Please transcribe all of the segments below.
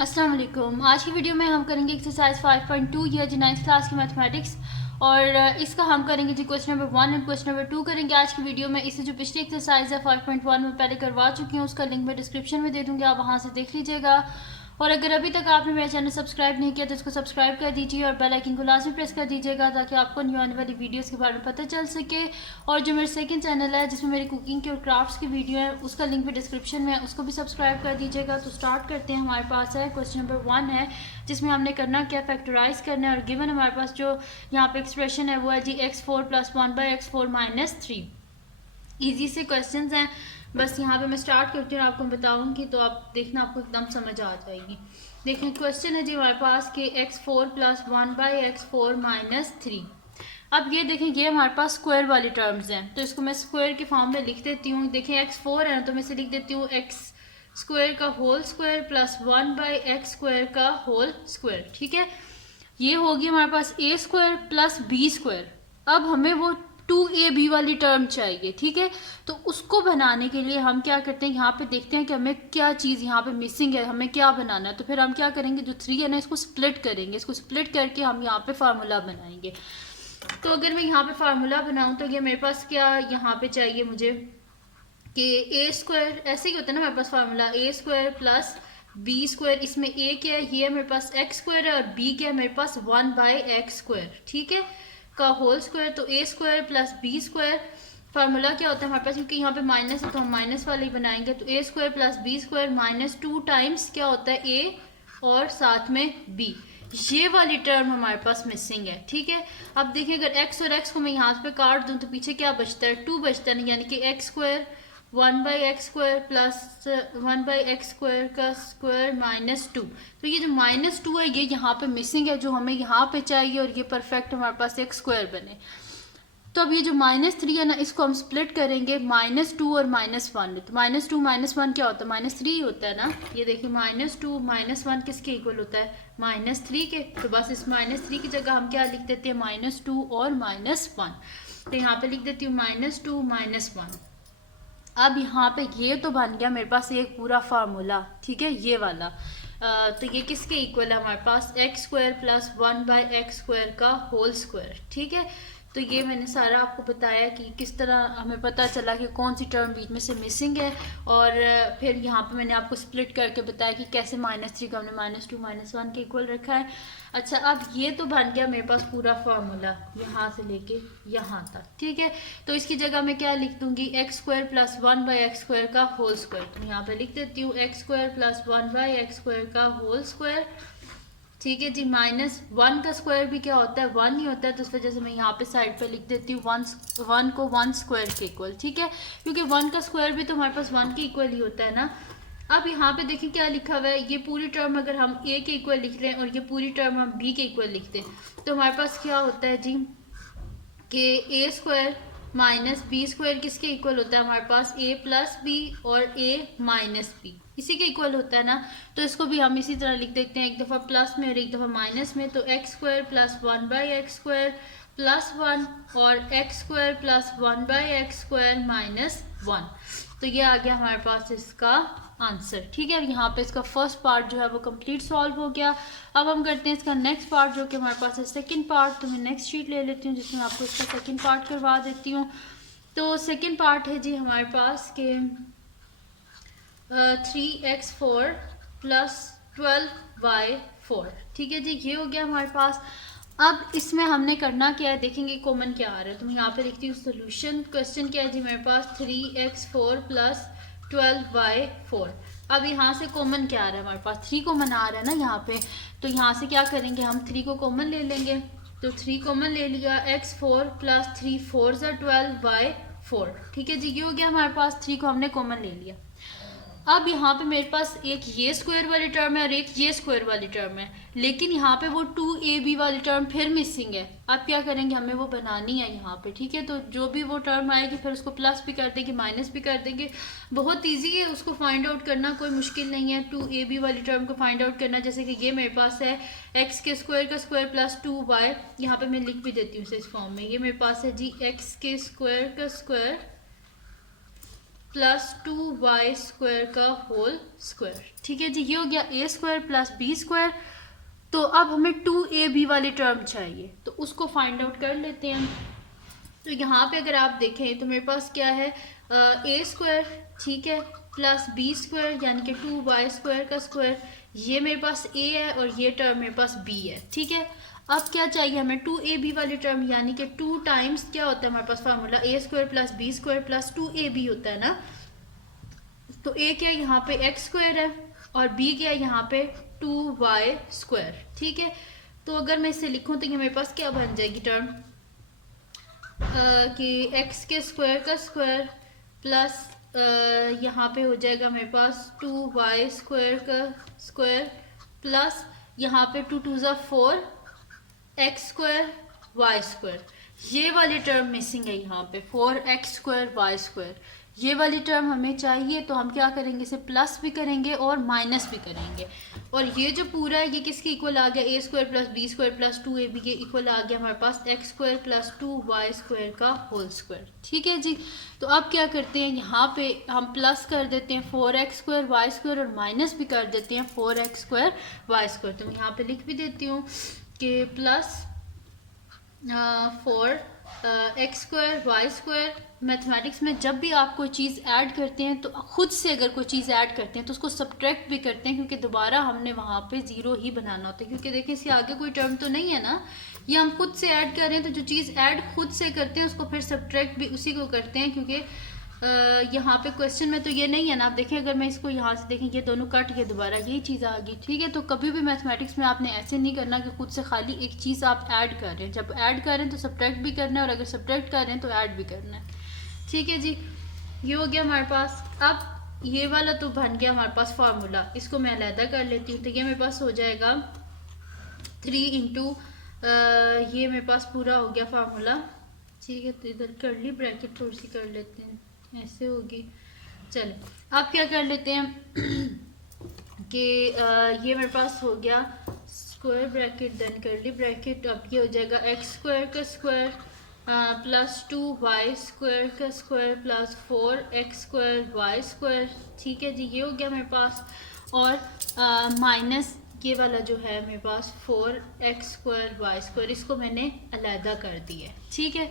अस्सलाम वालेकुम। आज की वीडियो में हम करेंगे एक्सरसाइज 5.2 ये जी 9th क्लास की मैथमेटिक्स और इसका हम करेंगे जी क्वेश्चन नंबर 1 और क्वेश्चन नंबर 2 करेंगे आज की वीडियो में। इससे जो पिछली एक्सरसाइज है 5.1 में पहले करवा चुकी हूँ, उसका लिंक मैं डिस्क्रिप्शन में दे दूँगी, आप वहाँ से देख लीजिएगा। और अगर अभी तक आपने मेरा चैनल सब्सक्राइब नहीं किया तो इसको सब्सक्राइब कर दीजिए और बेल आइकन को लाजमी प्रेस कर दीजिएगा ताकि आपको न्यू आने वाली वीडियोस के बारे में पता चल सके। और जो मेरा सेकंड चैनल है जिसमें मेरी कुकिंग के और क्राफ्ट्स की वीडियो है, उसका लिंक भी डिस्क्रिप्शन में है, उसको भी सब्सक्राइब कर दीजिएगा। तो स्टार्ट करते हैं। हमारे पास है क्वेश्चन नंबर 1 है जिसमें हमने करना क्या, फैक्टराइज करना है। और गिवन हमारे पास जो यहाँ पे एक्सप्रेशन है वो है जी x4 + 1/x4 - 3। ईजी से क्वेश्चंस हैं, बस यहाँ पे मैं स्टार्ट करती हूँ और आपको बताऊँगी तो आप देखना, आपको एकदम समझ आ जाएगी। देखें क्वेश्चन है जी हमारे पास कि x4 + 1/x4 - 3। अब ये देखें, ये हमारे पास स्क्वायर वाली टर्म्स हैं तो इसको मैं स्क्वायर के फॉर्म में लिख देती हूँ। देखें x4 है ना तो मैं इसे लिख देती हूँ x² का होल स्क्वायर + 1/x² का होल स्क्वायर। ठीक है, ये होगी हमारे पास a² + b²। अब हमें वो 2ab वाली टर्म चाहिए। ठीक है, तो उसको बनाने के लिए हम क्या करते हैं, यहाँ पे देखते हैं कि हमें क्या चीज़ यहाँ पे मिसिंग है, हमें क्या बनाना है। तो फिर हम क्या करेंगे, जो 3 है ना इसको स्प्लिट करेंगे, इसको स्प्लिट करके हम यहाँ पे फार्मूला बनाएंगे। तो अगर मैं यहाँ पे फार्मूला बनाऊँ तो ये मेरे पास क्या यहाँ पे चाहिए मुझे कि a², ऐसे ही होता है ना हमारे पास फार्मूला, a² + b²। इसमें a क्या है, ये मेरे पास x² है और b क्या है मेरे पास 1/x²। ठीक है, का होल स्क्वायर। तो a² + b², फार्मूला क्या होता है हमारे पास, क्योंकि यहाँ पे माइनस है तो हम माइनस वाले ही बनाएंगे। तो a² + b² - 2 टाइम्स क्या होता है a और साथ में b। ये वाली टर्म हमारे पास मिसिंग है। ठीक है, अब देखिए अगर x और x को मैं यहाँ पे काट दूँ तो पीछे क्या बचता है, 2 बचता है, यानी कि x² 1/x² + 1/x² का स्क्वायर -2। तो ये जो -2 है ये यहाँ पे मिसिंग है, जो हमें यहाँ पे चाहिए, और ये परफेक्ट हमारे पास एक स्क्वायर बने। तो अब ये जो -3 है ना इसको हम स्प्लिट करेंगे -2 और -1 में। तो -2 -1 क्या होता है, -3 होता है ना। ये देखिए -2 -1 किसके इक्वल होता है, -3 के। तो बस इस -3 की जगह हम क्या लिख देते हैं, -2 और -1। तो यहाँ पे लिख देती हूँ -2 -1। अब यहाँ पे ये तो बन गया मेरे पास एक पूरा फार्मूला। ठीक है, ये वाला तो ये किसके इक्वल है हमारे पास, x² + 1/x² का होल स्क्वायर। ठीक है, तो ये मैंने सारा आपको बताया कि किस तरह हमें पता चला कि कौन सी टर्म बीच में से मिसिंग है। और फिर यहाँ पे मैंने आपको स्प्लिट करके बताया कि कैसे -3 को हमने -2 -1 के इक्वल रखा है। अच्छा, अब ये तो बन गया मेरे पास पूरा फार्मूला यहाँ से लेके यहाँ तक। ठीक है, तो इसकी जगह मैं क्या लिख दूंगी, x² + 1/x² का होल स्क्वायर। तो यहाँ पे लिख देती हूँ x² + 1/x² का होल स्क्वायर। ठीक है जी, -1 का स्क्वायर भी क्या होता है, 1 ही होता है। तो इस वजह से मैं यहाँ पे साइड पे लिख देती हूँ 1 को 1 स्क्वायर के इक्वल। ठीक है, क्योंकि 1 का स्क्वायर भी तो हमारे पास 1 के इक्वल ही होता है ना। अब यहाँ पे देखिए क्या लिखा हुआ है, ये पूरी टर्म अगर हम a के इक्वल लिख रहे हैं और ये पूरी टर्म हम b के इक्वल लिखते हैं तो हमारे पास क्या होता है जी कि a² - b² किसके इक्वल होता है हमारे पास, a + b और a - b इसी के इक्वल होता है ना। तो इसको भी हम इसी तरह लिख देते हैं, एक दफ़ा प्लस में और एक दफ़ा माइनस में। तो x² + 1/x² + 1 और x² + 1/x² - 1। तो ये आ गया हमारे पास इसका आंसर। ठीक है, यहाँ पे इसका फर्स्ट पार्ट जो है वो कंप्लीट सॉल्व हो गया। अब हम करते हैं इसका नेक्स्ट पार्ट जो कि हमारे पास है सेकंड पार्ट। तो मैं नेक्स्ट शीट ले लेती हूँ जिसमें आपको इसका सेकंड पार्ट करवा देती हूँ। तो सेकंड पार्ट है जी हमारे पास के 3x4 + 12y4। ठीक है जी, ये हो गया हमारे पास। अब इसमें हमने करना क्या है, देखेंगे कॉमन क्या आ रहा है। तो मैं यहाँ पे लिखती हूँ सोल्यूशन। क्वेश्चन क्या है जी मेरे पास, 3x4 + 12y4। अब यहाँ से कॉमन क्या आ रहा है हमारे पास, 3 कॉमन आ रहा है ना यहाँ पे। तो यहाँ से क्या करेंगे, हम 3 को कॉमन ले लेंगे। तो 3 कॉमन ले लिया, x4 + 3 4 = 12y4। ठीक है जी, ये हो गया हमारे पास, 3 को हमने कॉमन ले लिया। अब यहाँ पे मेरे पास एक ये स्क्वायर वाली टर्म है और एक ये स्क्वायर वाली टर्म है, लेकिन यहाँ पे वो 2ab वाली टर्म फिर मिसिंग है। अब क्या करेंगे, हमें वो बनानी है यहाँ पे। ठीक है, तो जो भी वो टर्म आएगी फिर उसको प्लस भी कर देंगे, माइनस भी कर देंगे। बहुत ईजी है उसको फाइंड आउट करना, कोई मुश्किल नहीं है 2ab वाली टर्म को फाइंड आउट करना। जैसे कि ये मेरे पास है x के स्क्वायर का स्क्वायर + 2y, यहाँ पे मैं लिख भी देती हूँ इस फॉर्म में। ये मेरे पास है जी x के स्क्वायर का स्क्वायर प्लस 2y² का होल स्क्वायर। ठीक है जी, ये हो गया a² प्लस b²। तो अब हमें 2ab वाली टर्म चाहिए, तो उसको फाइंड आउट कर लेते हैं। तो यहाँ पे अगर आप देखें तो मेरे पास क्या है, a², ठीक है, प्लस b² यानी कि 2y² का स्क्वायर, ये मेरे पास a है और ये टर्म मेरे पास b है। ठीक है, अब क्या चाहिए हमें, 2ab वाली टर्म, यानी कि 2 टाइम्स क्या होता है हमारे पास formula, a² plus b² plus 2ab होता है ना। तो a क्या है यहाँ पे x² है और b क्या है यहाँ पे 2y²। ठीक है, तो अगर मैं इसे लिखूँ तो ये मेरे पास क्या बन जाएगी टर्म, कि x के स्क्वायर का स्क्वायर प्लस यहाँ पे हो जाएगा मेरे पास 2y² का स्क्वायर प्लस यहाँ पे 2 2 ज़ा 4 x² y²। ये वाली टर्म मिसिंग है यहाँ पे, 4x² y²। ये वाली टर्म हमें चाहिए, तो हम क्या करेंगे, इसे प्लस भी करेंगे और माइनस भी करेंगे। और ये जो पूरा है ये किसके इक्वल आ गया, a² plus b² plus 2ab के इक्वल आ गया हमारे पास x² प्लस 2y² का होल स्क्वायर। ठीक है जी, तो अब क्या करते हैं, यहाँ पे हम प्लस कर देते हैं 4x² y² और माइनस भी कर देते हैं 4x² y²। तो मैं यहाँ पे लिख भी देती हूँ कि प्लस 4x² y²। मैथमेटिक्स में जब भी आप कोई चीज़ ऐड करते हैं तो खुद से अगर कोई चीज़ ऐड करते हैं तो उसको सब्ट्रैक्ट भी करते हैं, क्योंकि दोबारा हमने वहाँ पे ज़ीरो ही बनाना होता है। क्योंकि देखिए इसके आगे कोई टर्म तो नहीं है ना, ये हम खुद से ऐड कर रहे हैं, तो जो चीज़ ऐड खुद से करते हैं उसको फिर सब्ट्रैक्ट भी उसी को करते हैं। क्योंकि यहाँ पे क्वेश्चन में तो ये नहीं है ना, आप देखें अगर मैं इसको यहाँ से देखें ये दोनों कट के दोबारा यही चीज़ आ गई। ठीक है, तो कभी भी मैथमेटिक्स में आपने ऐसे नहीं करना कि खुद से खाली एक चीज़ आप ऐड कर रहे हैं, जब ऐड कर रहे हैं तो सब्ट्रैक्ट भी करना है और अगर सब्ट्रैक्ट कर रहे हैं तो ऐड भी करना है। ठीक है जी, ये हो गया हमारे पास। अब ये वाला तो बन गया हमारे पास फार्मूला, इसको मैं अलहदा कर लेती हूँ। तो ये मेरे पास हो जाएगा 3 इंटू ये मेरे पास पूरा हो गया फार्मूला। ठीक है, तो इधर कर्ली ब्रैकेट थोड़ी सी कर लेते हैं, ऐसे होगी। चलो अब क्या कर लेते हैं कि ये मेरे पास हो गया square bracket then curly bracket. अब ये हो जाएगा x² का स्क्वायर प्लस 2y² का स्क्वायर प्लस 4x² y²। ठीक है जी, ये हो गया मेरे पास। और माइनस ये वाला जो है मेरे पास 4x² y², इसको मैंने अलहदा कर दिया है। ठीक है,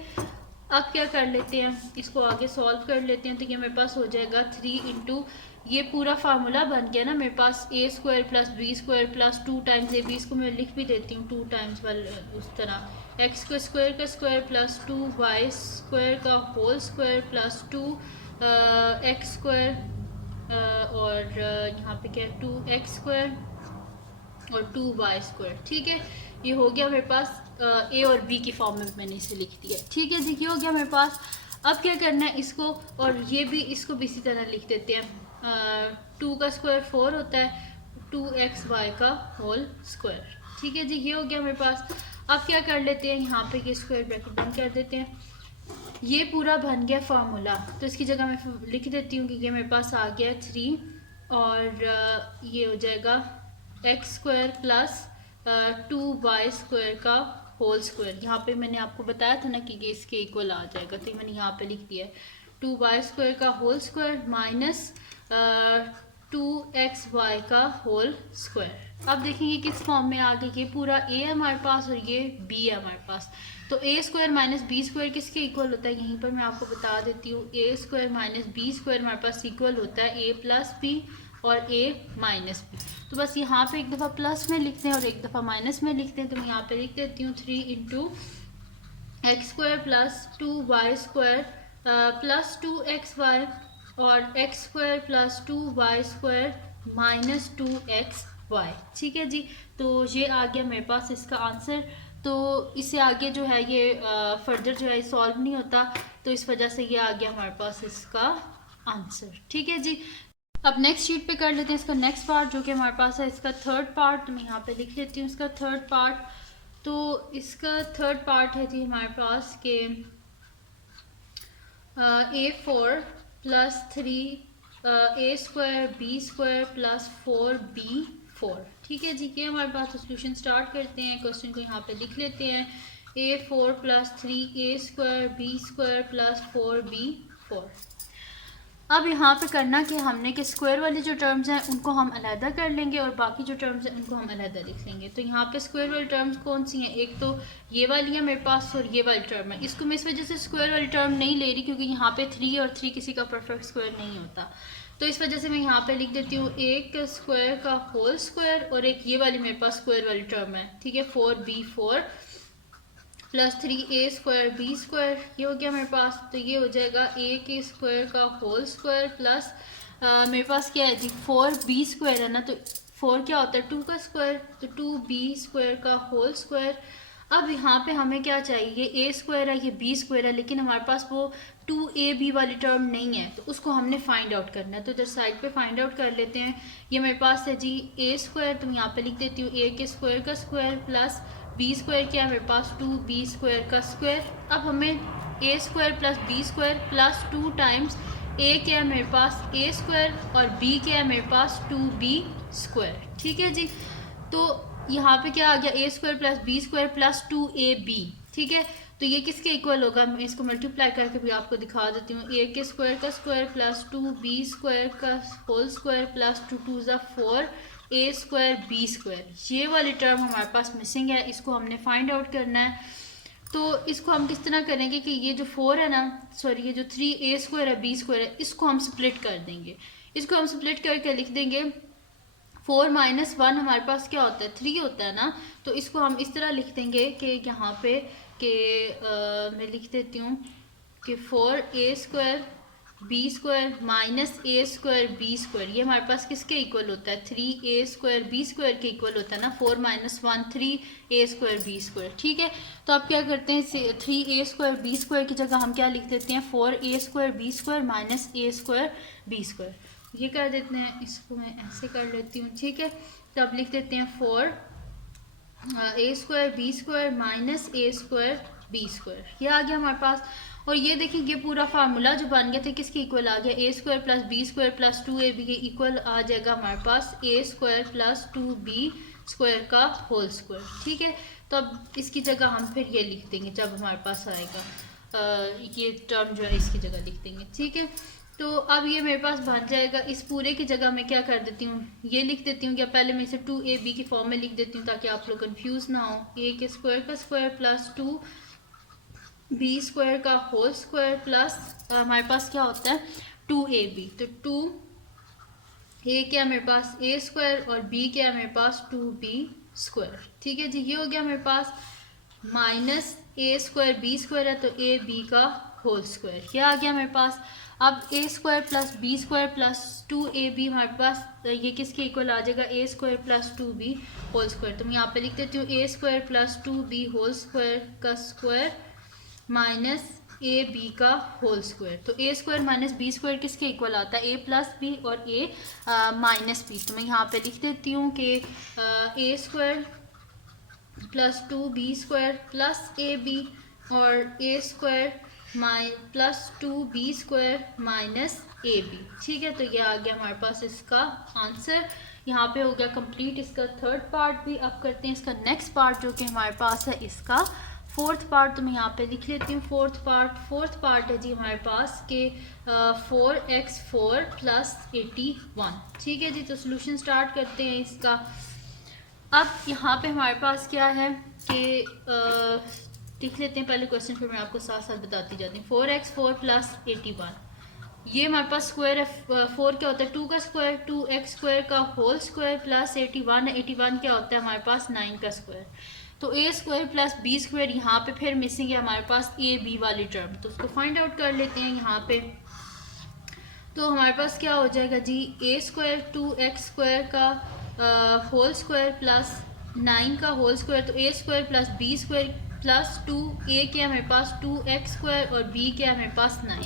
अब क्या कर लेते हैं, इसको आगे सॉल्व कर लेते हैं। तो ये मेरे पास हो जाएगा 3 इंटू ये पूरा फार्मूला बन गया ना मेरे पास, a² plus b² plus 2 times ab, इसको मैं लिख भी देती हूँ 2 टाइम्स वाले उस तरह, x के स्क्वायर का स्क्वायर प्लस 2y² का होल स्क्वायर प्लस 2x² और यहाँ पे क्या है 2x² और 2y²। ठीक है, ये हो गया मेरे पास a और b की फॉर्म में मैंने इसे लिख दिया। ठीक है जी, ये हो गया मेरे पास। अब क्या करना है इसको, और ये भी इसको भी इसी तरह लिख देते हैं, 2 का स्क्वायर 4 होता है, 2xy का होल स्क्वायर। ठीक है जी, ये हो गया मेरे पास। अब क्या कर लेते हैं, यहाँ पे ये स्क्वायर ब्रैकेट बंद कर देते हैं। ये पूरा बन गया फार्मूला, तो इसकी जगह मैं लिख देती हूँ कि ये मेरे पास आ गया 3 और ये हो जाएगा x² प्लस 2y² का होल स्क्वायर। यहाँ पे मैंने आपको बताया था ना कि ये इसके इक्वल आ जाएगा, तो मैंने यहाँ पे लिख दिया है 2y² का होल स्क्वायर माइनस 2xy का होल स्क्वायर। अब देखेंगे किस फॉर्म में आ गया, ये पूरा a है हमारे पास और ये b है हमारे पास। तो a² माइनस b² किसके इक्वल होता है, यहीं पर मैं आपको बता देती हूँ, a² माइनस b² हमारे पास इक्वल होता है a प्लस b और a माइनस b। तो बस यहाँ पे एक दफ़ा प्लस में लिखते हैं और एक दफ़ा माइनस में लिखते हैं। तो मैं यहाँ पे लिख देती हूँ 3 into x² plus 2y² plus 2xy और x² plus 2y² minus 2xy। ठीक है जी, तो ये आ गया मेरे पास इसका आंसर। तो इससे आगे जो है ये फर्दर जो है सॉल्व नहीं होता, तो इस वजह से ये आ गया हमारे पास इसका आंसर। ठीक है जी, अब नेक्स्ट शीट पे कर लेते हैं इसका नेक्स्ट पार्ट, जो कि हमारे पास है इसका थर्ड पार्ट। तो मैं यहाँ पे लिख लेती हूँ इसका थर्ड पार्ट। तो इसका थर्ड पार्ट है जी हमारे पास के a4 plus 3 a² b² plus 4b4। ठीक है जी, ये हमारे पास सोल्यूशन स्टार्ट करते हैं। क्वेश्चन को यहाँ पे लिख लेते हैं, a4 plus 3 a² b² plus 4b4। अब यहाँ पे करना कि हमने कि स्क्वायर वाली जो टर्म्स हैं उनको हम अलहदा कर लेंगे और बाकी जो टर्म्स हैं उनको हम अलहदा लिख लेंगे। तो यहाँ पे स्क्वायर वाली टर्म्स कौन सी हैं, एक तो ये वाली है मेरे पास और ये वाली टर्म है। इसको मैं इस वजह से स्क्वायर वाली टर्म नहीं ले रही क्योंकि यहाँ पे 3 और 3 किसी का परफेक्ट स्क्वायर नहीं होता, तो इस वजह से मैं यहाँ पे लिख देती हूँ एक स्क्वायर का होल स्क्वायर और एक ये वाली मेरे पास स्क्वायर वाली टर्म है, ठीक है, 4b4 plus 3a square b square, ये हो गया मेरे पास। तो ये हो जाएगा ए के स्क्वायर का होल स्क्वायर प्लस मेरे पास क्या है जी 4b स्क्वायर है ना, तो 4 क्या होता है 2 का स्क्वायर, तो 2b स्क्वायर का होल स्क्वायर। अब यहाँ पे हमें क्या चाहिए, ए स्क्वायर है ये बी स्क्वायर है, लेकिन हमारे पास वो 2ab वाली टर्म नहीं है, तो उसको हमने फाइंड आउट करना है। तो इधर साइड पे फाइंड आउट कर लेते हैं। ये मेरे पास है जी ए स्क्वायर, तो यहाँ पे लिख देती हूँ ए के स्क्वायर का स्क्वायर प्लस बी स्क्वायर क्या है मेरे पास 2b स्क्वायर का स्क्वायर। अब हमें a square plus B square plus 2 times a क्या है मेरे पास ए स्क्वायर और बी क्या है मेरे पास 2b स्क्वायर, ठीक है जी। तो यहाँ पे क्या आ गया a square plus B square plus 2ab, ठीक है। तो ये किसके इक्वल होगा, मैं इसको मल्टीप्लाई करके भी आपको दिखा देती हूँ। ए के स्क्वायर का स्क्वायर प्लस 2b स्क्वायर का होल स्क्वायर प्लस 2 2 ज़ा 4 ए स्क्वायर बी स्क्वायर, ये वाली टर्म हमारे पास मिसिंग है, इसको हमने फाइंड आउट करना है। तो इसको हम किस तरह करेंगे कि ये जो 4 है ना, सॉरी ये जो 3a स्क्वायर है बी स्क्वायर है, इसको हम स्प्लिट कर देंगे। इसको हम स्प्लिट करके लिख देंगे 4 माइनस 1 हमारे पास क्या होता है 3 होता है ना, तो इसको हम इस तरह लिख देंगे कि यहाँ पे कि मैं लिख देती हूँ कि 4a square b square minus a square b square, ये हमारे पास किसके इक्वल होता है 3a स्क्वायर बी स्क्वायर के इक्वल होता है ना, 4 minus 1 3a square b square, ठीक है। तो आप क्या करते हैं 3a स्क्वायर बी स्क्वायर की जगह हम क्या लिख देते हैं 4a square b square minus a square b square, ये कर देते हैं। इसको मैं ऐसे कर लेती हूँ, ठीक है। तो अब लिख देते हैं 4a square b square minus a square b square, ये आ गया हमारे पास। और ये देखिए ये पूरा फार्मूला जो बन गया था किसके इक्वल आ गया a square plus B square plus 2ab के इक्वल आ जाएगा हमारे पास a square plus 2b square का होल स्क्वायर, ठीक है। तो अब इसकी जगह हम फिर ये लिख देंगे जब हमारे पास आएगा ये टर्म जो है इसकी जगह लिख देंगे, ठीक है। तो अब ये मेरे पास बन जाएगा, इस पूरे की जगह मैं क्या कर देती हूँ ये लिख देती हूँ, या पहले मैं इसे 2ab की फॉर्म में लिख देती हूँ ताकि आप लोग कंफ्यूज ना हो। ए के स्क्वायर का स्क्वायर प्लस 2b स्क्वायर का होल स्क्वायर प्लस हमारे पास क्या होता है 2ab, तो 2a क्या मेरे पास a स्क्वायर और b क्या मेरे पास 2b स्क्वायर, ठीक है जी। ये हो गया मेरे पास minus a square b square है तो ab का होल स्क्वायर, ये आ गया मेरे पास। अब a square plus b square plus 2ab हमारे पास ये किसके इक्वल आ जाएगा a square plus 2b whole square, तो मैं यहाँ पे लिख देती हूँ a square plus 2b whole square का स्क्वायर माइनस ए बी का होल स्क्वायर। तो ए स्क्वायर माइनस बी स्क्वायर किसके इक्वल आता है ए प्लस बी और ए माइनस बी, तो मैं यहाँ पे लिख देती हूँ कि a square plus 2b square plus a b और a square plus 2b square minus A b, ठीक है। तो ये आ गया हमारे पास इसका आंसर, यहाँ पे हो गया कंप्लीट इसका थर्ड पार्ट भी। अब करते हैं इसका नेक्स्ट पार्ट जो कि हमारे पास है इसका फोर्थ पार्ट, तो मैं यहाँ पे लिख लेती हूँ फोर्थ पार्ट है जी हमारे पास के 4x4 प्लस 81, ठीक है जी। तो सोल्यूशन स्टार्ट करते हैं इसका। अब यहाँ पे हमारे पास क्या है कि लिख लेते हैं पहले क्वेश्चन, फिर मैं आपको साथ साथ बताती जाती हूँ। 4x4 प्लस 81, ये हमारे पास स्क्वायर है 4 क्या होता है 2 का स्क्वायर 2x स्क्वायर का होल स्क्वायर प्लस 81 81 क्या होता है हमारे पास 9 का स्क्वायर। तो ए स्क्वायर प्लस बी स्क्वायर यहाँ पे फिर मिसिंग है हमारे पास ए बी वाली टर्म, तो उसको फाइंड आउट कर लेते हैं यहाँ पे। तो हमारे पास क्या हो जाएगा जी ए स्क्वायर 2x स्क्वायर का होल स्क्वायर प्लस 9 का होल स्क्वायर, तो ए square plus B square plus 2 a क्या है मेरे पास 2x स्क्वायर और बी क्या है मेरे पास 9,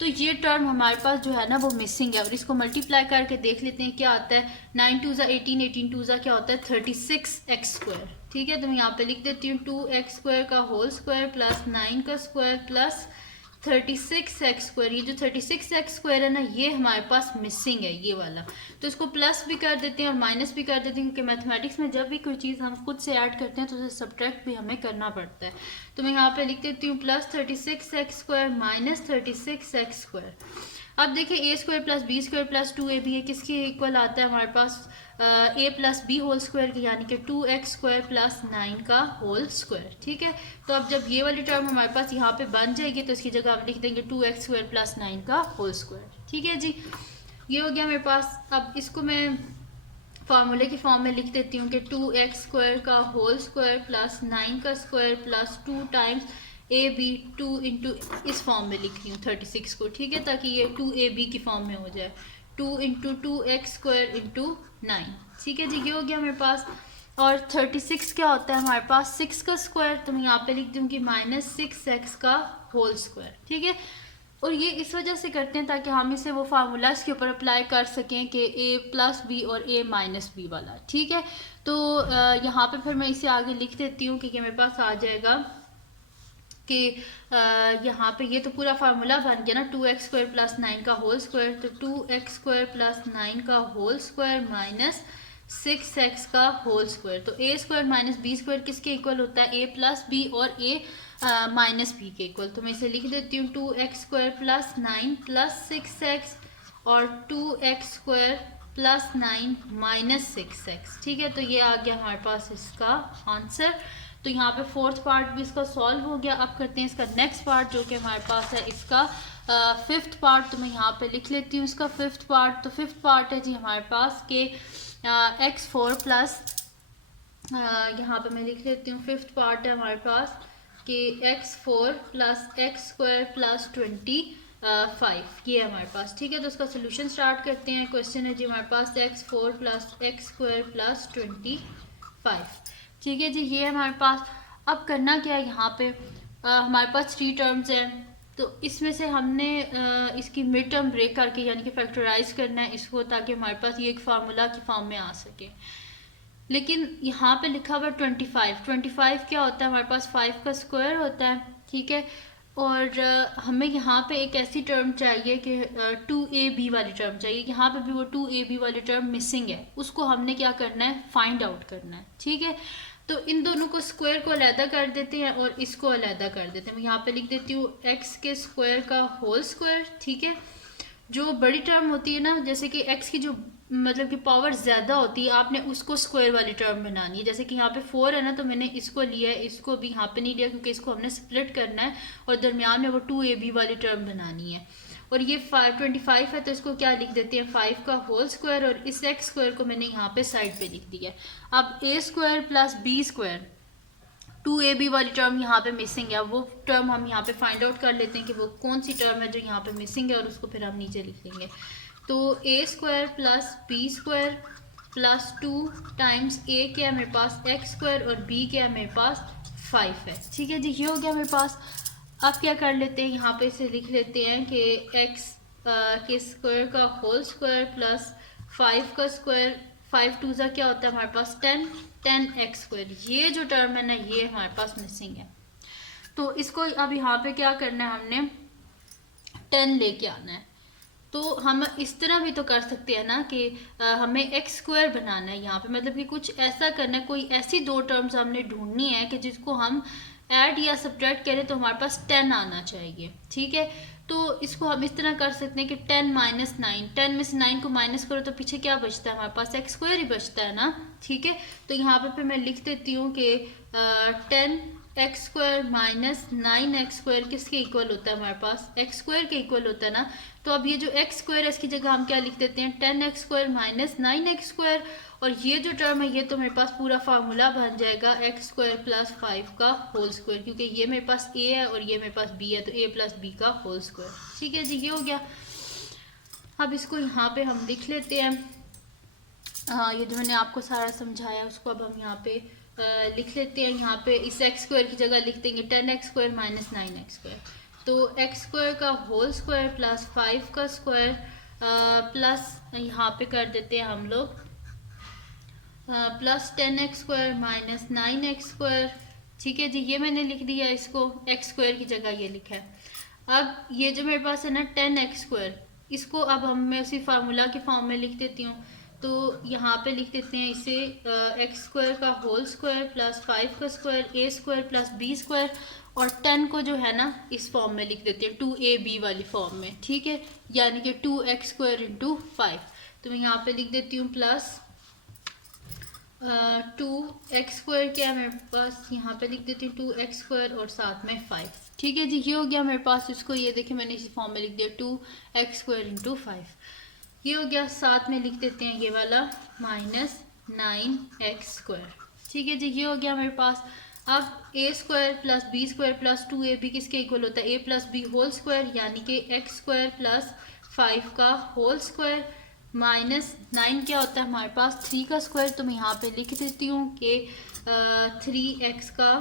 तो ये टर्म हमारे पास जो है ना वो मिसिंग है। और इसको मल्टीप्लाई करके देख लेते हैं क्या आता है 9 2 ज़ा 18 18 2 ज़ा क्या होता है 36x स्क्वायर, ठीक है। तो मैं यहाँ पे लिख देती हूँ 2x स्क्वायर का होल स्क्वायर प्लस 9 का स्क्वायर प्लस 36x स्क्वायर। ये जो 36x स्क्वायर है ना ये हमारे पास मिसिंग है ये वाला, तो इसको प्लस भी कर देते हैं और माइनस भी कर देते हैं, क्योंकि मैथमेटिक्स में जब भी कोई चीज़ हम खुद से ऐड करते हैं तो उसे सब्ट्रैक्ट भी हमें करना पड़ता है। तो मैं यहाँ पे लिख देती हूँ plus 36x square minus 36x square. अब देखिए a square plus B square plus 2ab है किसके इक्वल आता है हमारे पास a plus b whole square की, यानी कि 2x स्क्वायर प्लस 9 का होल स्क्वायर। ठीक है, तो अब जब ये वाली टर्म हमारे पास यहाँ पे बन जाएगी तो इसकी जगह हम लिख देंगे 2x स्क्वायर प्लस 9 का होल स्क्वायर। ठीक है जी, ये हो गया मेरे पास। अब इसको मैं फार्मूले की फॉर्म में लिख देती हूँ कि 2x स्क्वायर का होल स्क्वायर प्लस 9 का square plus 2 times A B 2 into इस फॉर्म में लिख रही हूँ 36 को। ठीक है, ताकि ये 2ab की फॉर्म में हो जाए, 2 इंटू 2x स्क्वायर इंटू 9। ठीक है जी, ये हो गया मेरे पास। और 36 क्या होता है हमारे पास 6 का स्क्वायर, तो मैं यहाँ पे लिख दूँगी -6x का होल स्क्वायर। ठीक है, और ये इस वजह से करते हैं ताकि हम इसे वो फार्मूला इसके ऊपर अप्लाई कर सकें कि a प्लस बी और a माइनस बी वाला। ठीक है, तो यहाँ पे फिर मैं इसे आगे लिख देती हूँ कि मेरे पास आ जाएगा कि यहाँ पे ये तो पूरा फार्मूला बन गया ना, 2x स्क्वायर प्लस 9 का होल स्क्वायर, तो 2x स्क्वायर प्लस 9 का होल स्क्वायर माइनस 6x का होल स्क्वायर। तो a square minus B square किसके इक्वल होता है, a प्लस बी और a माइनस बी के इक्वल। तो मैं इसे लिख देती हूँ 2x square plus 9 plus 6x और 2x square plus 9 minus 6x। ठीक है, तो ये आ गया हमारे पास इसका आंसर। तो यहाँ पे फोर्थ पार्ट भी इसका सॉल्व हो गया। अब करते हैं इसका नेक्स्ट पार्ट जो कि हमारे पास है इसका फिफ्थ पार्ट। तो मैं यहाँ पे लिख लेती हूँ इसका फिफ्थ पार्ट। तो फिफ्थ पार्ट है जी हमारे पास के x4 प्लस यहाँ पे मैं लिख लेती हूँ फिफ्थ पार्ट है हमारे पास कि x4 plus x square plus 25 ये है हमारे पास। ठीक है, तो उसका सोल्यूशन स्टार्ट करते हैं। क्वेश्चन है जी हमारे पास x4 plus x square plus 25। ठीक है जी, ये है हमारे पास। अब करना क्या है, यहाँ पे हमारे पास 3 टर्म्स हैं, तो इसमें से हमने इसकी मिड टर्म ब्रेक करके यानी कि फैक्टराइज करना है इसको, ताकि हमारे पास ये एक फार्मूला की फॉर्म में आ सके। लेकिन यहाँ पे लिखा हुआ 25 क्या होता है हमारे पास 5 का स्क्वायर होता है। ठीक है, और हमें यहाँ पे एक ऐसी टर्म चाहिए कि 2ab वाली टर्म चाहिए। यहाँ पे भी वो 2ab वाली टर्म मिसिंग है, उसको हमने क्या करना है, फाइंड आउट करना है। ठीक है, तो इन दोनों को स्क्वायर को अलहदा कर देते हैं और इसको अलहदा कर देते हैं। मैं यहाँ पे लिख देती हूँ x के स्क्वायर का होल स्क्वायर। ठीक है, जो बड़ी टर्म होती है ना, जैसे कि x की जो मतलब कि पावर ज़्यादा होती है, आपने उसको स्क्वायर वाली टर्म बनानी है। जैसे कि यहाँ पे 4 है ना, तो मैंने इसको लिया है, इसको भी यहाँ पे नहीं लिया क्योंकि इसको हमने स्प्लिट करना है और दरमियान में वो 2ab वाली टर्म बनानी है। और ये 25 है, तो इसको क्या लिख देते हैं 5 का होल स्क्वायर, और इस एक्स स्क्वायर को मैंने यहाँ पे साइड पे लिख दिया। अब a square plus B square 2ab वाली टर्म यहाँ पे मिसिंग है। वो टर्म हम यहाँ पे फाइंड आउट कर लेते हैं कि वो कौन सी टर्म है जो यहाँ पे मिसिंग है, और उसको फिर हम नीचे लिख लेंगे। तो a square plus B square plus 2 times a क्या है मेरे पास x स्क्वायर और b क्या है मेरे पास 5 है। ठीक है जी, ये हो गया मेरे पास। अब क्या कर लेते हैं, यहाँ पे इसे लिख लेते हैं कि x के स्क्वायर का होल स्क्वायर प्लस 5 का स्क्वायर, 5 2 ज़ा क्या होता है हमारे पास 10x स्क्वायर। ये जो टर्म है ना, ये हमारे पास मिसिंग है। तो इसको अब यहाँ पे क्या करना है, हमने 10 लेके आना है। तो हम इस तरह भी तो कर सकते हैं ना कि हमें एक्स स्क्वायर बनाना है यहाँ पे, मतलब कि कुछ ऐसा करना है, कोई ऐसी 2 टर्म्स हमने ढूंढनी है कि जिसको हम ऐड या सब्ट्रैक्ट करें तो हमारे पास 10 आना चाहिए। ठीक है, तो इसको हम इस तरह कर सकते हैं कि 10 माइनस 9, 10 में से 9 को माइनस करो तो पीछे क्या बचता है हमारे पास एक्स स्क्वायर ही बचता है ना। ठीक है, तो यहाँ पे फिर मैं लिख देती हूँ कि 10x square minus 9x square किसके इक्वल होता है हमारे पास, एक्स स्क्वायर के इक्वल होता है ना। तो अब ये जो x स्क्वायर है इसकी जगह हम क्या लिख देते हैं 10x square minus 9x square, और ये जो टर्म है ये तो मेरे पास पूरा फार्मूला बन जाएगा x स्क्वायर प्लस 5 का होल स्क्वायर, क्योंकि ये मेरे पास a है और ये मेरे पास b है, तो a प्लस b का होल स्क्वायर। ठीक है जी, ये हो गया। अब इसको यहाँ पे हम लिख लेते हैं। हाँ, ये जो मैंने आपको सारा समझाया उसको अब हम यहाँ पे लिख लेते हैं। यहाँ पे इस एक्स स्क्वायर की जगह लिख देंगे 10x square minus 9x square. तो एक्स स्क्वायर का होल स्क्वायर प्लस 5 का स्क्वायर प्लस यहाँ पे कर देते हैं हम लोग plus 10x square minus 9x square. ठीक है जी, ये मैंने लिख दिया, इसको एक्स स्क्वायर की जगह ये लिखा है। अब ये जो मेरे पास है ना 10x स्क्वायर, इसको अब हम मैं उसी फार्मूला के फॉर्म में लिख देती हूँ। तो यहाँ पे लिख देते हैं इसे एक्स स्क्वायर का होल स्क्वायर प्लस 5 का स्क्वायर ए स्क्वायर प्लस बी स्क्वायर, और 10 को जो है ना इस फॉर्म में लिख देते हैं 2ab वाली फॉर्म में, ठीक है, यानी कि 2x स्क्वायर इंटू 5। तो मैं यहाँ पे लिख देती हूँ प्लस 2x स्क्वायर क्या है मेरे पास, यहाँ पे लिख देती हूँ 2x स्क्वायर और साथ में 5, ठीक है जी। ये हो गया मेरे पास, इसको ये देखिए मैंने इसी फॉर्म में लिख दिया 2x स्क्वायर इंटू 5, ये हो गया। साथ में लिख देते हैं ये वाला माइनस 9x स्क्वायर, ठीक है जी, ये हो गया मेरे पास। अब a square plus B square plus 2ab किसके इक्वल होता है, a plus b whole square, यानी कि एक्स स्क्वायर प्लस 5 का होल स्क्वायर माइनस 9 क्या होता है हमारे पास 3 का स्क्वायर। तो मैं यहाँ पे लिख देती हूँ कि 3x का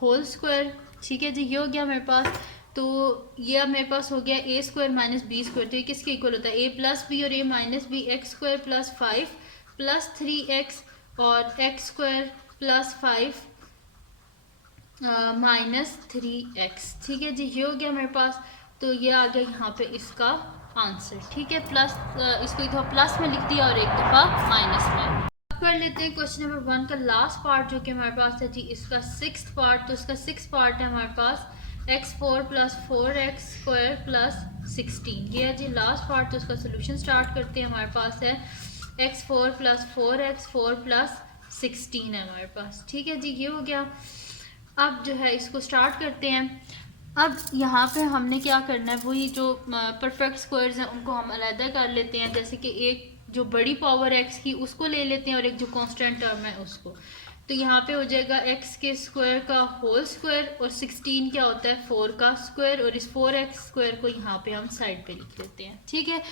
होल स्क्वायर, ठीक है जी, ये हो गया मेरे पास। तो ये अब मेरे पास हो गया a square minus B square, तो ये किसके इक्वल होता है, ए प्लस बी और a minus b, x square plus 5 plus 3x और x square plus 5 minus 3x, ठीक है जी, ये हो गया मेरे पास। तो ये आ गया यहाँ पे इसका आंसर, ठीक है। प्लस इसको एक दफ़ा प्लस में लिख दिया और एक दफ़ा माइनस में। अब कर लेते हैं क्वेश्चन नंबर 1 का लास्ट पार्ट जो कि हमारे पास है जी इसका 6th पार्ट। तो इसका 6th पार्ट है हमारे पास x4 plus 4x square plus 16, ये है जी लास्ट पार्ट। तो उसका सोल्यूशन स्टार्ट करते हैं। हमारे पास है x4 प्लस 4x4 प्लस 16 है हमारे पास, ठीक है जी, ये हो गया। अब जो है इसको स्टार्ट करते हैं। अब यहाँ पे हमने क्या करना है, वही जो परफेक्ट स्क्वायर्स हैं उनको हम अलहदा कर लेते हैं, जैसे कि एक जो बड़ी पावर x की उसको ले लेते हैं और एक जो कांस्टेंट टर्म है उसको। तो यहाँ पे हो जाएगा x के स्क्वायर का होल स्क्वायर और 16 क्या होता है 4 का स्क्वायर, और इस 4x स्क्वायर को यहाँ पे हम साइड पे लिख लेते हैं, ठीक है।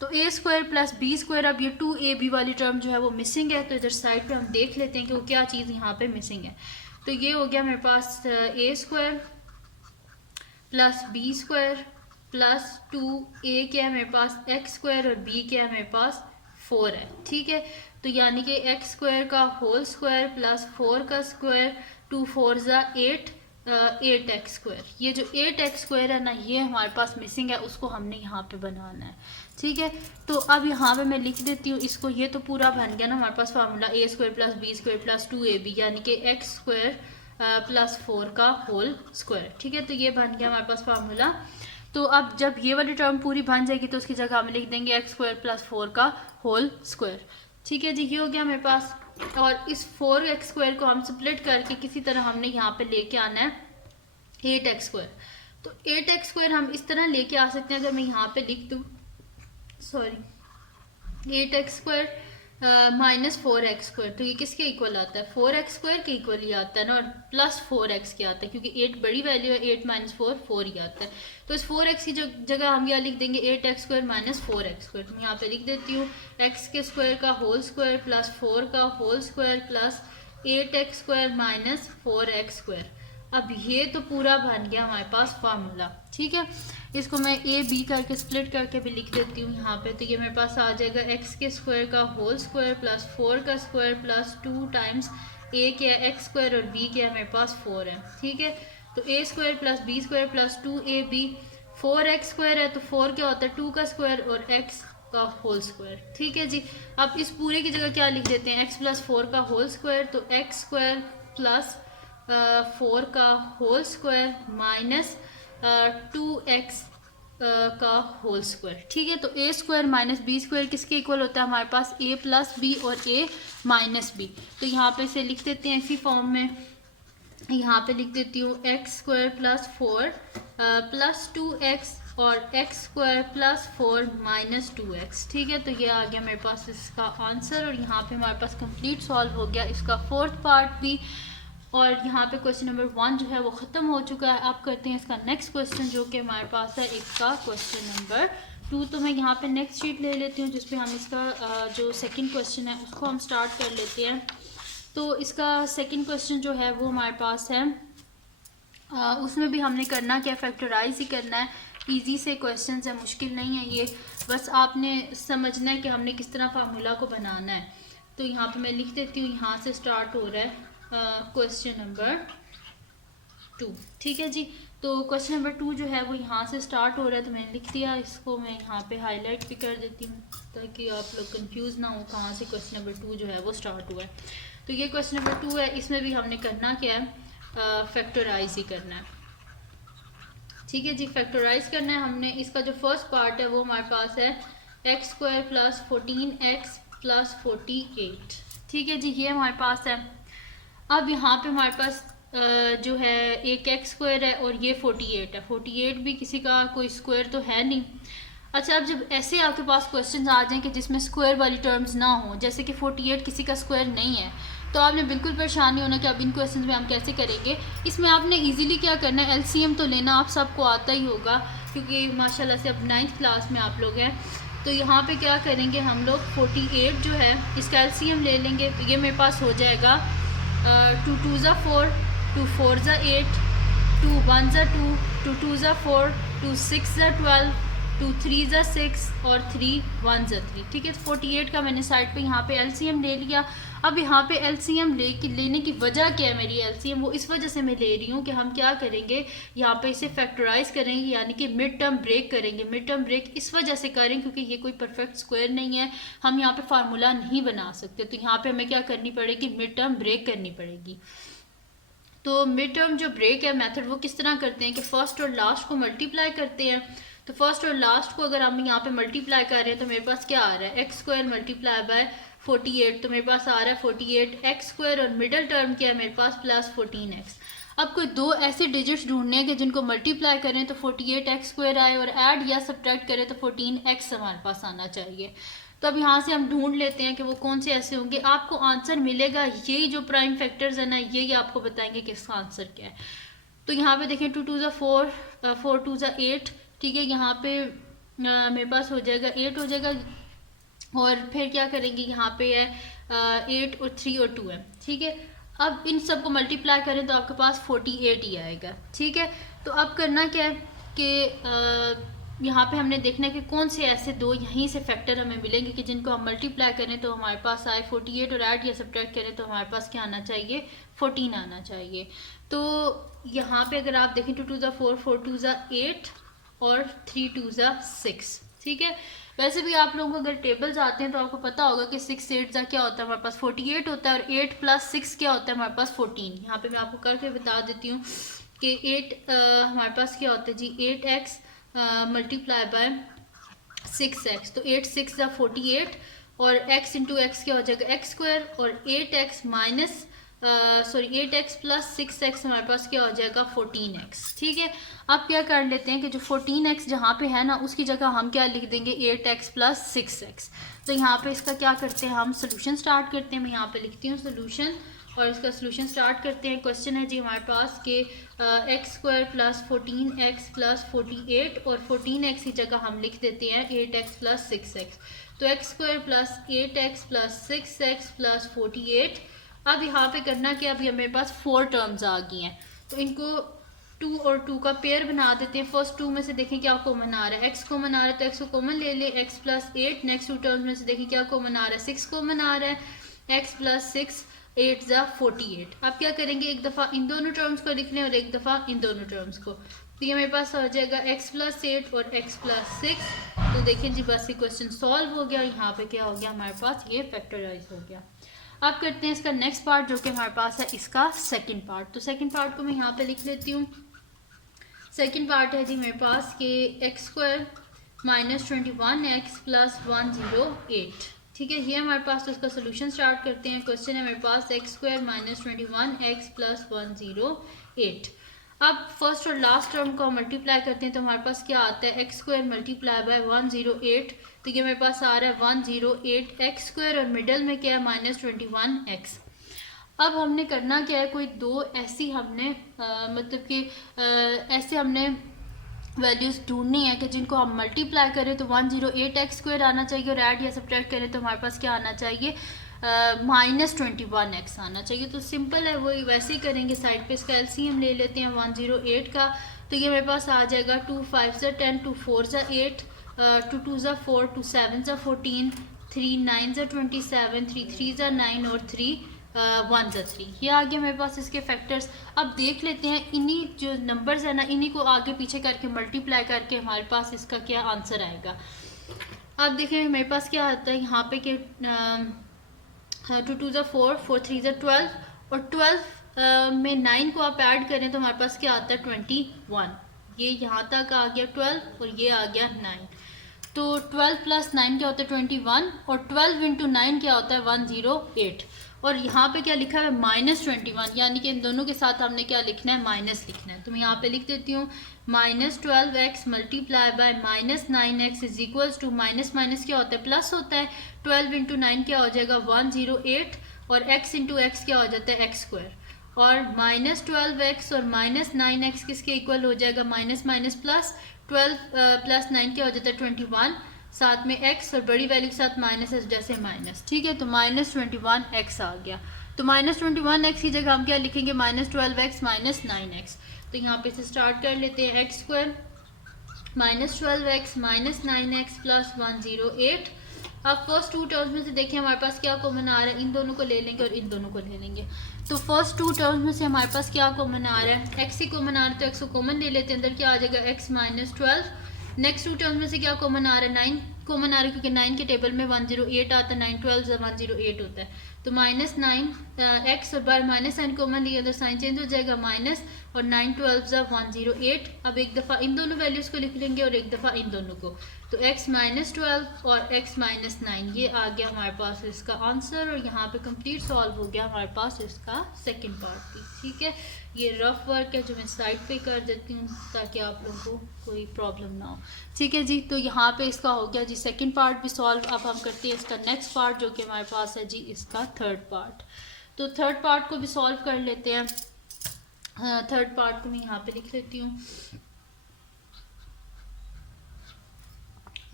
तो a square plus B square, अब ये 2ab वाली टर्म जो है वो मिसिंग है, तो इधर साइड पे हम देख लेते हैं कि वो क्या चीज़ यहाँ पे मिसिंग है। तो ये हो गया मेरे पास a square plus B square plus 2a क्या है मेरे पास x स्क्वायर और b क्या है मेरे पास 4 है, ठीक है। तो यानी कि x स्क्वायर का होल स्क्वायर प्लस 4 का स्क्वायर 2 4 ज़ा 8 8x स्क्वायर, ये जो 8x स्क्वायर है ना ये हमारे पास मिसिंग है, उसको हमने यहाँ पे बनाना है, ठीक है। तो अब यहाँ पे मैं लिख देती हूँ इसको, ये तो पूरा बन गया ना हमारे पास formula a square plus B square plus 2ab, यानी कि x स्क्वायर प्लस 4 का होल स्क्वायर, ठीक है। तो ये बन गया हमारे पास फार्मूला। तो अब जब ये वाली टर्म पूरी बन जाएगी तो उसकी जगह हम लिख देंगे x स्क्वायर प्लस 4 का होल स्क्वायर, ठीक है जी, ये हो गया मेरे पास। और इस 4x स्क्वायर को हम स्प्लिट करके किसी तरह हमने यहाँ पे लेके आना है 8x स्क्वायर। तो 8x स्क्वायर हम इस तरह लेके आ सकते हैं, अगर मैं यहाँ पे लिख दूँ, sorry 8x square minus 4x square, तो ये किसके इक्वल आता है 4x स्क्वायर के इक्वल ही आता है ना, और प्लस 4x क्या आता है, क्योंकि 8 बड़ी वैल्यू है, 8 माइनस 4 ही आता है। तो इस 4x की जगह हम यहाँ लिख देंगे 8x square minus 4x square. तो मैं यहाँ पे लिख देती हूँ x के स्क्वायर का होल स्क्वायर प्लस 4 का whole square plus 8x square minus 4x square. अब ये तो पूरा बन गया हमारे पास फार्मूला, ठीक है। इसको मैं ए बी करके स्प्लिट करके भी लिख देती हूँ यहाँ पे। तो ये मेरे पास आ जाएगा x के स्क्वायर का होल स्क्वायर प्लस 4 का स्क्वायर प्लस 2 टाइम्स a क्या है x स्क्वायर और b क्या है मेरे पास 4 है, ठीक है। तो a square plus B square plus 2ab, 4x square है तो 4 क्या होता है 2 का स्क्वायर और x का होल स्क्वायर, ठीक है जी। अब इस पूरे की जगह क्या लिख देते हैं x प्लस 4 का होल स्क्वायर, तो x स्क्वायर प्लस 4 का होल स्क्वायर माइनस 2x का होल स्क्वायर, ठीक है। तो a square minus B square किसके इक्वल होता है हमारे पास a प्लस बी और a माइनस बी। तो यहाँ पे से लिख देते हैं इसी फॉर्म में, यहाँ पे लिख देती हूँ x square plus 4 plus 2x और x square plus 4 minus 2x, ठीक है। तो ये आ गया मेरे पास इसका आंसर, और यहाँ पे हमारे पास कंप्लीट सॉल्व हो गया इसका 4th पार्ट भी। और यहाँ पे क्वेश्चन नंबर 1 जो है वो ख़त्म हो चुका है। अब करते हैं इसका नेक्स्ट क्वेश्चन जो कि हमारे पास है इसका क्वेश्चन नंबर 2। तो मैं यहाँ पे नेक्स्ट शीट ले लेती हूँ जिसपे हम इसका जो सेकंड क्वेश्चन है उसको हम स्टार्ट कर लेते हैं। तो इसका सेकंड क्वेश्चन जो है वो हमारे पास है, उसमें भी हमने करना क्या, फैक्टराइज ही करना है। इजी से क्वेश्चन है, मुश्किल नहीं है ये, बस आपने समझना है कि हमने किस तरह फार्मूला को बनाना है। तो यहाँ पे मैं लिख देती हूँ, यहाँ से स्टार्ट हो रहा है क्वेश्चन नंबर 2, ठीक है जी। तो क्वेश्चन नंबर 2 जो है वो यहाँ से स्टार्ट हो रहा है, तो मैंने लिख दिया। इसको मैं यहाँ पे हाईलाइट भी कर देती हूँ ताकि आप लोग कंफ्यूज ना हो कहाँ से क्वेश्चन नंबर 2 जो है वो स्टार्ट हुआ है। तो ये क्वेश्चन नंबर 2 है, इसमें भी हमने करना क्या है, फैक्टराइज ही करना है। ठीक है जी, फैक्टराइज करना है हमने। इसका जो फर्स्ट पार्ट है वो हमारे पास है x square plus 14x plus 48। ठीक है जी, ये हमारे पास है। अब यहाँ पे हमारे पास जो है एक एक्स स्क्वायर है और ये 48 है। 48 भी किसी का कोई स्क्वायर तो है नहीं। अच्छा, अब जब ऐसे आपके पास क्वेश्चन आ जाएं कि जिसमें स्क्वायर वाली टर्म्स ना हो, जैसे कि 48 किसी का स्क्वायर नहीं है, तो आपने बिल्कुल परेशान नहीं होना कि अब इन क्वेश्चन में हम कैसे करेंगे। इसमें आपने इजीली क्या करना है, एलसीएम तो लेना आप सबको आता ही होगा क्योंकि माशाल्लाह से अब 9th क्लास में आप लोग हैं। तो यहाँ पे क्या करेंगे हम लोग, 48 जो है इसका एलसीएम ले लेंगे। तो ये मेरे पास हो जाएगा 2 2 ज़ा 4, 2 4 ज़ा 8, 2 1 ज़ा 2, 2 2 ज़ा 4, 2 6 ज़ा 12, 2 3 ज़ा 6 और 3 1 ज़ा 3। ठीक है, 48 का मैंने साइड पे यहाँ पे एलसीएम ले लिया। अब यहाँ पे एलसीएम लेने की वजह क्या है, मेरी एलसीएम वो इस वजह से मैं ले रही हूँ कि हम क्या करेंगे, यहाँ पे इसे फैक्टराइज करेंगे, यानी कि मिड टर्म ब्रेक करेंगे। मिड टर्म ब्रेक इस वजह से करें क्योंकि ये कोई परफेक्ट स्क्वायर नहीं है, हम यहाँ पे फार्मूला नहीं बना सकते। तो यहाँ पे हमें क्या करनी पड़ेगी, मिड टर्म ब्रेक करनी पड़ेगी। तो मिड टर्म जो ब्रेक है मेथड वो किस तरह करते हैं कि फर्स्ट और लास्ट को मल्टीप्लाई करते हैं। तो फर्स्ट और लास्ट को अगर हम यहाँ पे मल्टीप्लाई कर रहे हैं तो मेरे पास क्या आ रहा है, एक्स स्क्वायर मल्टीप्लाई बाय 48। तो मेरे पास आ रहा है 48 एक्स स्क्वायर और मिडल टर्म क्या है मेरे पास प्लस 14x। अब कोई दो ऐसे डिजिट्स ढूंढने हैं कि जिनको मल्टीप्लाई करें तो 48 एक्स स्क्वायर आए और ऐड या सब्ट्रैक्ट करें तो 14x हमारे पास आना चाहिए। तो अब यहाँ से हम ढूंढ लेते हैं कि वो कौन से ऐसे होंगे। आपको आंसर मिलेगा, यही जो प्राइम फैक्टर्स है ना, यही आपको बताएंगे कि इसका आंसर क्या है। तो यहाँ पे देखें 2 2 ज़ा 4, 4 2 ज़ा 8। ठीक है, यहाँ पे मेरे पास हो जाएगा 8 हो जाएगा और फिर क्या करेंगे, यहाँ पे है 8 और 3 और 2 है। ठीक है, अब इन सब को मल्टीप्लाई करें तो आपके पास 48 ही आएगा। ठीक है, तो अब करना क्या है कि यहाँ पे हमने देखना है कि कौन से ऐसे दो यहीं से फैक्टर हमें मिलेंगे कि जिनको हम मल्टीप्लाई करें तो हमारे पास आए 48 और ऐड या सब्ट्रैक्ट करें तो हमारे पास क्या आना चाहिए, 14 आना चाहिए। तो यहाँ पे अगर आप देखें 2 2 ज़ा 4, 4 2 ज़ा 8 और 3 2 ज़ा 6। ठीक है, वैसे भी आप लोगों को अगर टेबल्स आते हैं तो आपको पता होगा कि 6 8 ज़ा क्या होता है, हमारे पास 48 होता है और 8 प्लस 6 क्या होता है हमारे पास 14। यहाँ पे मैं आपको करके बता देती हूँ कि 8 हमारे पास क्या होता है जी, 8x मल्टीप्लाई बाय 6x। तो 8 6 ज़ा 48 और x इंटू एक्स क्या हो जाएगा एक्स स्क्वायर और 8x minus 8x plus 6x हमारे पास क्या हो जाएगा 14x। ठीक है, अब क्या कर लेते हैं कि जो 14x जहाँ पे है ना उसकी जगह हम क्या लिख देंगे 8x प्लस 6x। तो यहाँ पे इसका क्या करते हैं, हम सोल्यूशन स्टार्ट करते हैं। मैं यहाँ पे लिखती हूँ सोल्यूशन और इसका सोल्यूशन स्टार्ट करते हैं। क्वेश्चन है जी हमारे पास कि x square plus 14x plus 48 और 14x की जगह हम लिख देते हैं 8x प्लस 6x। तो x square plus 8x plus 6x plus 48। अब यहाँ पे करना क्या, अभी मेरे पास 4 टर्म्स आ गई हैं तो इनको 2 और 2 का पेयर बना देते हैं। फर्स्ट 2 में से देखें क्या कॉमन आ रहा है, x कॉमन आ रहा है तो x को कॉमन ले ले, x प्लस 8। नेक्स्ट 2 टर्म्स में से देखें क्या कॉमन आ रहा है, 6 कॉमन आ रहा है, x प्लस 6 8 ज़ा 48। अब क्या करेंगे, एक दफ़ा इन दोनों टर्म्स को लिख लें और एक दफ़ा इन दोनों टर्म्स को। तो ये मेरे पास हो जाएगा x प्लस 8 और x प्लस 6। तो देखिए जी बस ये क्वेश्चन सॉल्व हो गया। यहाँ पे क्या हो गया, हमारे पास ये फैक्टराइज हो गया। अब करते हैं इसका नेक्स्ट पार्ट जो कि हमारे पास है इसका सेकंड पार्ट। तो सेकंड पार्ट को मैं यहाँ पे लिख लेती हूँ। सेकंड पार्ट है जी मेरे पास कि x square minus 21x plus 108। ठीक है, ये हमारे पास तो इसका सोल्यूशन स्टार्ट करते हैं। क्वेश्चन है मेरे पास x square minus 21x plus 108। अब फर्स्ट और लास्ट टर्म को मल्टीप्लाई करते हैं तो हमारे पास क्या आता है, एक्स स्क्वायर मल्टीप्लाई बाय 108। तो ये मेरे पास आ रहा है 108 एक्स स्क्वायर और मिडल में क्या है माइनस 21x। अब हमने करना क्या है, कोई दो ऐसी हमने मतलब कि ऐसे हमने वैल्यूज़ ढूंढनी है कि जिनको हम मल्टीप्लाई करें तो 108 एक्स स्क्वायर आना चाहिए और ऐड या सब्ट्रैक्ट करें तो हमारे पास क्या आना चाहिए, माइनस 21x आना चाहिए। तो सिंपल है, वही वैसे ही करेंगे। साइड पे इसका एलसीएम ले लेते हैं 108 का। तो ये मेरे पास आ जाएगा 2 5 ज़ा 10, 2 4 ज़ा 8, 2 2 ज़ा 4, 2 7 ज़ा 14, 3 9 ज़ा 27, 3 3 ज़ा 9 और 3 1 + 3, ये आ गया मेरे पास इसके फैक्टर्स। अब देख लेते हैं इन्हीं जो नंबर्स है ना, इन्हीं को आगे पीछे करके मल्टीप्लाई करके हमारे पास इसका क्या आंसर आएगा। अब देखें मेरे पास क्या आता है यहाँ पे कि 2 2 = 4, 4 3 = 12, और 12 में 9 को आप ऐड करें तो हमारे पास क्या आता है 21। ये यहाँ तक आ गया 12 और ये आ गया 9। तो 12 + 9 क्या होता है 21, और 12 × 9 क्या होता है 108। और यहाँ पे क्या लिखा है -21, यानी कि इन दोनों के साथ हमने क्या लिखना है, माइनस लिखना है। तो मैं यहाँ पे लिख देती हूँ -12x multiply by -9x is equals to minus minus क्या होता है प्लस होता है, 12 × 9 क्या हो जाएगा 108, और x × x क्या हो जाता है x², और -12x और -9x किसके इक्वल हो जाएगा, माइनस माइनस प्लस, 12 + 9 क्या हो जाता है 21, साथ में x और बड़ी वैल्यू के साथ माइनस है जैसे माइनस, ठीक है। तो -21x आ गया। तो -21x की जगह हम क्या लिखेंगे, -12x -9x। तो यहाँ पे से स्टार्ट कर लेते हैं, x² -12x -9x + 108। अब फर्स्ट टू टर्म्स में से देखिए हमारे पास क्या कॉमन आ रहा है, इन दोनों को ले लेंगे और इन दोनों को ले लेंगे। तो फर्स्ट टू टर्म्स में से हमारे पास क्या कॉमन आ रहा है, x ही कॉमन आ रहा है, तो x को कॉमन ले लेते हैं, अंदर क्या आ जाएगा x -12। नेक्स्ट टू टर्म्स में से क्या कॉमन आ रहा है, 9 कॉमन आ रहा है, क्योंकि 9 के टेबल में 108 आता है, 9 12 108 होता है। तो -9 x और बार -9 कॉमन लिया तो साइन चेंज हो जाएगा माइनस, और 9 12 108। अब एक दफ़ा इन दोनों वैल्यूज़ को लिख लेंगे और एक दफ़ा इन दोनों को, तो x -12 और x -9 ये आ गया हमारे पास इसका आंसर। और यहाँ पे कंप्लीट सॉल्व हो गया हमारे पास इसका सेकंड पार्ट भी, ठीक है। ये रफ वर्क है जो मैं साइड पे कर देती हूँ ताकि आप लोगों को कोई प्रॉब्लम ना हो, ठीक है जी। तो यहाँ पे इसका हो गया जी सेकंड पार्ट भी सॉल्व। अब हम करते हैं इसका नेक्स्ट पार्ट जो कि हमारे पास है जी इसका थर्ड पार्ट। तो थर्ड पार्ट को भी सॉल्व कर लेते हैं। थर्ड पार्ट को मैं यहाँ पे लिख लेती हूँ।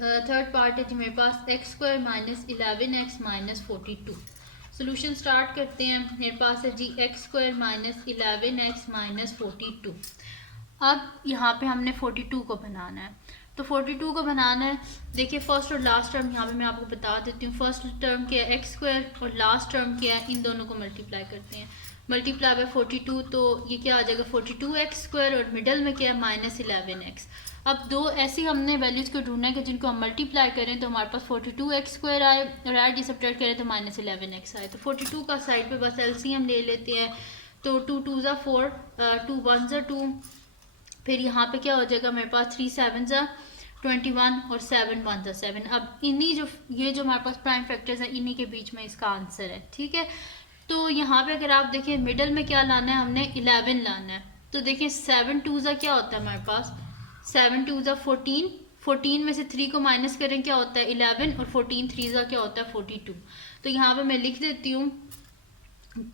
थर्ड पार्ट है जी मेरे पास x² -11x -42। सोल्यूशन स्टार्ट करते हैं। मेरे पास है जी x² -11x -42। अब यहाँ पे हमने 42 को बनाना है। तो 42 को बनाना है, देखिए फर्स्ट और लास्ट टर्म यहाँ पे मैं आपको बता देती हूँ। फर्स्ट टर्म क्या है x² और लास्ट टर्म क्या है, इन दोनों को मल्टीप्लाई करते हैं। मल्टीप्लाई बाय 42, तो ये क्या आ जाएगा 42x² और मिडल में क्या है -11x। अब दो ऐसी हमने वैल्यूज़ को ढूंढना है कि जिनको हम मल्टीप्लाई करें तो हमारे पास 42x² आए, और ऐड ये सब्ट्रैक्ट करें तो -11x आए। तो 42 का साइड पे बस LCM ले लेते हैं। तो 2 2 = 4, 2 1 = 2, फिर यहाँ पे क्या हो जाएगा मेरे पास 3 7 = 21 और 7 1 = 7। अब इन्हीं जो ये जो हमारे पास प्राइम फैक्टर्स हैं इन्हीं के बीच में इसका आंसर है, ठीक है। तो यहाँ पे अगर आप देखें मिडल में क्या लाना है, हमने 11 लाना है। तो देखिए 7 2 = क्या होता है हमारे पास, 7 2 = 14, 14 में से 3 को माइनस करें क्या होता है 11, और 14 3 = क्या होता है 42। तो यहाँ पे मैं लिख देती हूँ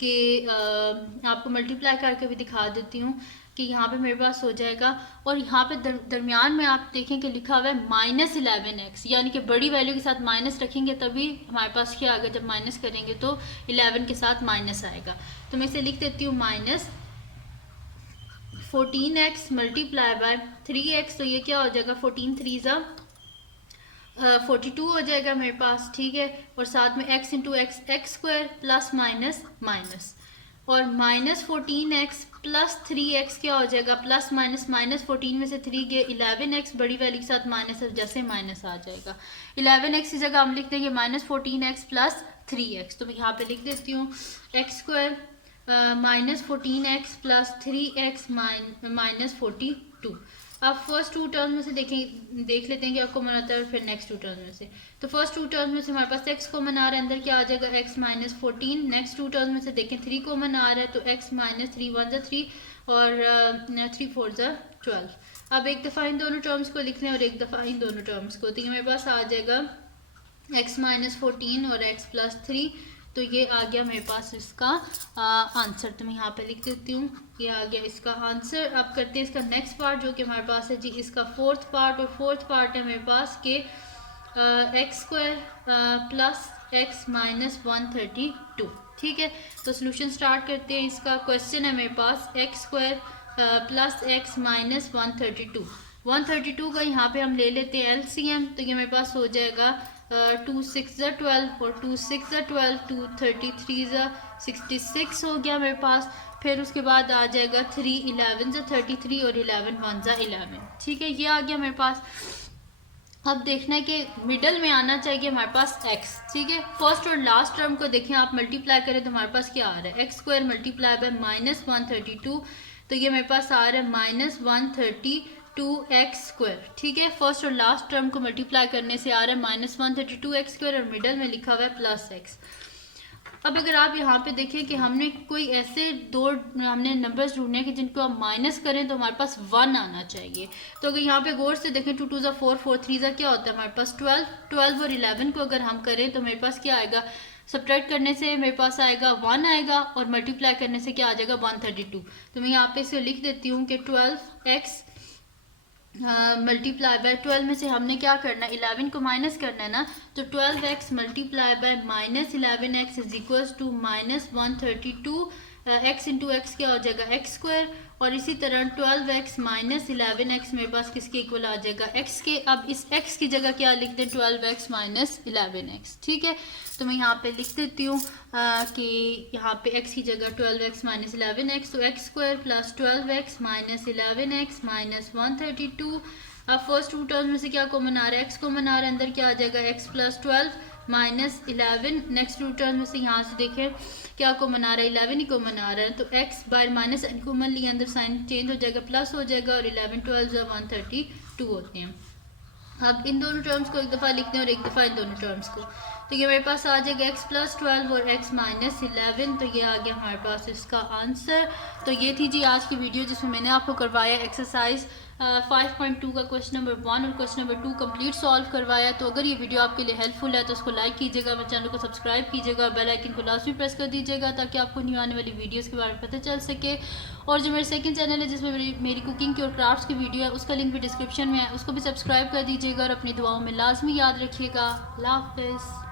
कि आपको मल्टीप्लाई करके भी दिखा देती हूँ कि यहाँ पे मेरे पास हो जाएगा। और यहाँ पे दरमियान में आप देखें कि लिखा हुआ है -11x, यानी कि बड़ी वैल्यू के साथ माइनस रखेंगे तभी हमारे पास क्या आएगा, जब माइनस करेंगे तो 11 के साथ माइनस आएगा। तो मैं इसे लिख देती हूँ -14x मल्टीप्लाई बाय 3x। तो ये क्या हो जाएगा 14 3 = 42 हो जाएगा मेरे पास, ठीक है। और साथ में x × x x² plus minus minus, और -14x + 3x क्या हो जाएगा प्लस माइनस, -14 में से 3 गए 11x, बड़ी वैल्यू के साथ माइनस है जैसे माइनस आ जाएगा। 11x की जगह हम लिख देंगे -14x + 3x। तो मैं यहाँ पे लिख देती हूँ x² -14x + 3x -42। अब फर्स्ट टू टर्म में से देख लेते हैं कि आपको कॉमन आता है, और फिर नेक्स्ट टू टर्म में से। तो फर्स्ट टू टर्म में से हमारे पास x कॉमन आ रहा है, अंदर क्या आ जाएगा x -14। नेक्स्ट टू टर्म में से देखें 3 कॉमन आ रहा है, तो x -3 1 = 3 और 3 4 = 12। अब एक दफ़ा इन दोनों टर्म्स को लिख लें और एक दफ़ा इन दोनों टर्म्स को, तो ये मेरे पास आ जाएगा x -14 और x + 3। तो ये आ गया मेरे पास इसका आंसर। तो मैं यहाँ पे लिख देती हूँ, ये आ गया इसका आंसर। अब करते हैं इसका नेक्स्ट पार्ट जो कि हमारे पास है जी इसका फोर्थ पार्ट। और फोर्थ पार्ट है मेरे पास के x² + x -132, ठीक है। तो सोल्यूशन स्टार्ट करते हैं। इसका क्वेश्चन है मेरे पास x² + x -132। 132 का यहाँ पे हम ले लेते हैं LCM। तो ये मेरे पास हो जाएगा 2 6 12 और 2 6 12, 2 33 66 हो गया मेरे पास। फिर उसके बाद आ जाएगा 3 11 33 और 11 1 11। ठीक है, ये आ गया मेरे पास। अब देखना है कि मिडल में आना चाहिए हमारे पास x। ठीक है, फर्स्ट और लास्ट टर्म को देखें आप, मल्टीप्लाई करें तो हमारे पास क्या आ रहा है, एक्स स्क्वायर मल्टीप्लाई बाय -132, तो ये मेरे पास आ रहा है -132x स्क्वायर। ठीक है, फर्स्ट और लास्ट टर्म को मल्टीप्लाई करने से आ रहा है -132x स्क्वायर और मिडल में लिखा हुआ है +x। अब अगर आप यहाँ पे देखें कि हमने कोई ऐसे हमने नंबर्स ढूंढने कि जिनको हम माइनस करें तो हमारे पास 1 आना चाहिए। तो अगर यहाँ पे गौर से देखें 2 2 4 4 3 क्या होता है हमारे पास 12 और 11 को अगर हम करें तो मेरे पास क्या आएगा, सब्ट्रैक्ट करने से मेरे पास आएगा 1 आएगा और मल्टीप्लाई करने से क्या आ जाएगा 132। तो मैं यहाँ पे इसे लिख देती हूँ कि 12x मल्टीप्लाई बाय 12 में से हमने क्या करना है, 11 को माइनस करना है ना, तो 12x multiply by -11x is equals to -132 x into X क्या हो जाएगा x स्क्वायर। और इसी तरह 12x -11x मेरे पास किसके इक्वल आ जाएगा x के। अब इस x की जगह क्या लिख दें 12x -11x। ठीक है, तो मैं यहाँ पे लिख देती हूँ कि यहाँ पे x की जगह 12x -11x, तो x square plus 12x -11x -132। अब फर्स्ट टू टर्म में से क्या कॉमन आ रहा है, x कॉमन आ रहा है, अंदर क्या आ जाएगा x + 12 -11। नेक्स्ट टू टर्म में से यहाँ से देखें क्या कॉमन आ रहा है, 11 ही कॉमन आ रहा है, तो x बाय माइनस कॉमन लिया, अंदर साइन चेंज हो जाएगा, प्लस हो जाएगा और 11 12 132 होते हैं। अब इन दोनों टर्म्स को एक दफ़ा लिखते हैं और एक दफ़ा इन दोनों टर्म्स को, तो ये मेरे पास आ जाएगा x + 12 और x -11। तो ये आ गया हमारे पास इसका आंसर। तो ये थी जी आज की वीडियो जिसमें मैंने आपको करवाया एक्सरसाइज 5.2 का क्वेश्चन नंबर 1 और क्वेश्चन नंबर 2 कंप्लीट सॉल्व करवाया। तो अगर ये वीडियो आपके लिए हेल्पफुल है तो उसको लाइक कीजिएगा, मेरे चैनल को सब्सक्राइब कीजिएगा और बेल आइकन को लाजमी प्रेस कर दीजिएगा ताकि आपको न्यू आने वाली वीडियोस के बारे में पता चल सके। और जो मेरे सेकंड चैनल है जिसमें मेरी कुकिंग की और क्राफ्ट्स की वीडियो है उसका लिंक भी डिस्क्रिप्शन में है, उसको भी सब्सक्राइब कर दीजिएगा और अपनी दुआओं में लाजमी याद रखिएगा। अल्लाह हाफ़िज़।